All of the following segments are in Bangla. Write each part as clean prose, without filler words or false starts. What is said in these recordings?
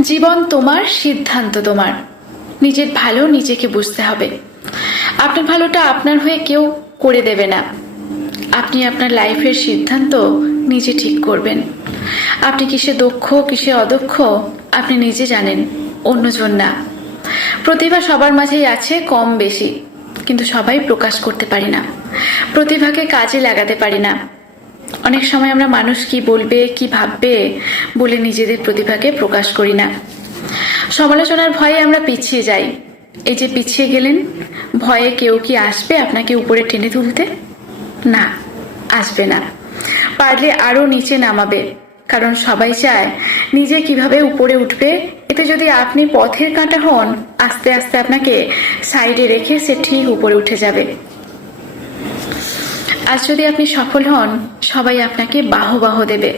জীবন তোমার, সিদ্ধান্ত তোমার। নিজের ভালো নিজেকে বুঝতে হবে। আপনার ভালোটা আপনার হয়ে কেউ করে দেবে না। আপনি আপনার লাইফের সিদ্ধান্ত নিজে ঠিক করবেন। আপনি কিসে দক্ষ কিসে অদক্ষ আপনি নিজে জানেন, অন্যজন না। প্রতিভা সবার মাঝেই আছে, কম বেশি, কিন্তু সবাই প্রকাশ করতে পারি না, প্রতিভাকে কাজে লাগাতে পারি না। অনেক সময় আমরা মানুষ কি বলবে কি ভাববে বলে নিজেদের প্রতিভাকে প্রকাশ করি না। সমালোচনার ভয়ে আমরা পিছিয়ে যাই। এই যে পিছিয়ে গেলেন, ভয়ে কেউ কি আসবে আপনাকে উপরে টেনে তুলতে? না, আসবে না। পারলে আরো নিচে নামাবে, কারণ সবাই চায় নিজে কিভাবে উপরে উঠবে। এতে যদি আপনি পথের কাঁটা হন, আস্তে আস্তে আপনাকে সাইডে রেখে সে ঠিক উপরে উঠে যাবে। আজ যদি আপনি সফল হন, সবাই আপনাকে বাহবাহ দেবে।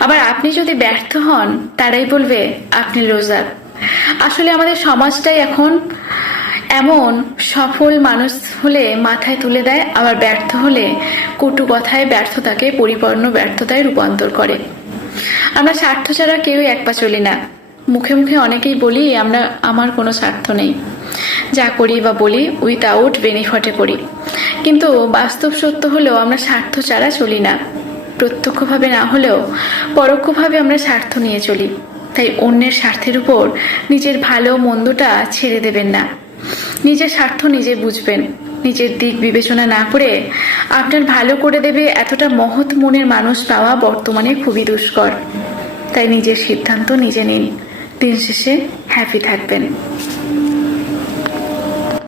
আবার আপনি যদি ব্যর্থ হন, তারাই বলবে আপনি লুজার। আসলে আমাদের সমাজটাই এখন এমন, সফল মানুষ হলে মাথায় তুলে দেয়, আবার ব্যর্থ হলে কটু কথায় ব্যর্থতাকে পরিপূর্ণ ব্যর্থতায় রূপান্তর করে। আমরা স্বার্থ ছাড়া কেউই এক পা চলি না। মুখে মুখে অনেকেই বলি আমার কোনো স্বার্থ নেই, যা করি বা বলি উইথআউট বেনিফিটে করি। কিন্তু বাস্তব সত্য হলেও আমরা স্বার্থ ছাড়া চলি না। প্রত্যক্ষভাবে না হলেও পরোক্ষভাবে আমরা স্বার্থ নিয়ে চলি। তাই অন্যের স্বার্থের উপর নিজের ভালো মন্দটা ছেড়ে দেবেন না। নিজের স্বার্থ নিজে বুঝবেন। নিজের দিক বিবেচনা না করে আপনার ভালো করে দেবে এতটা মহৎ মনের মানুষ পাওয়া বর্তমানে খুবই দুষ্কর। তাই নিজের সিদ্ধান্ত নিজে নিন। দিন শেষে হ্যাপি থাকবেন।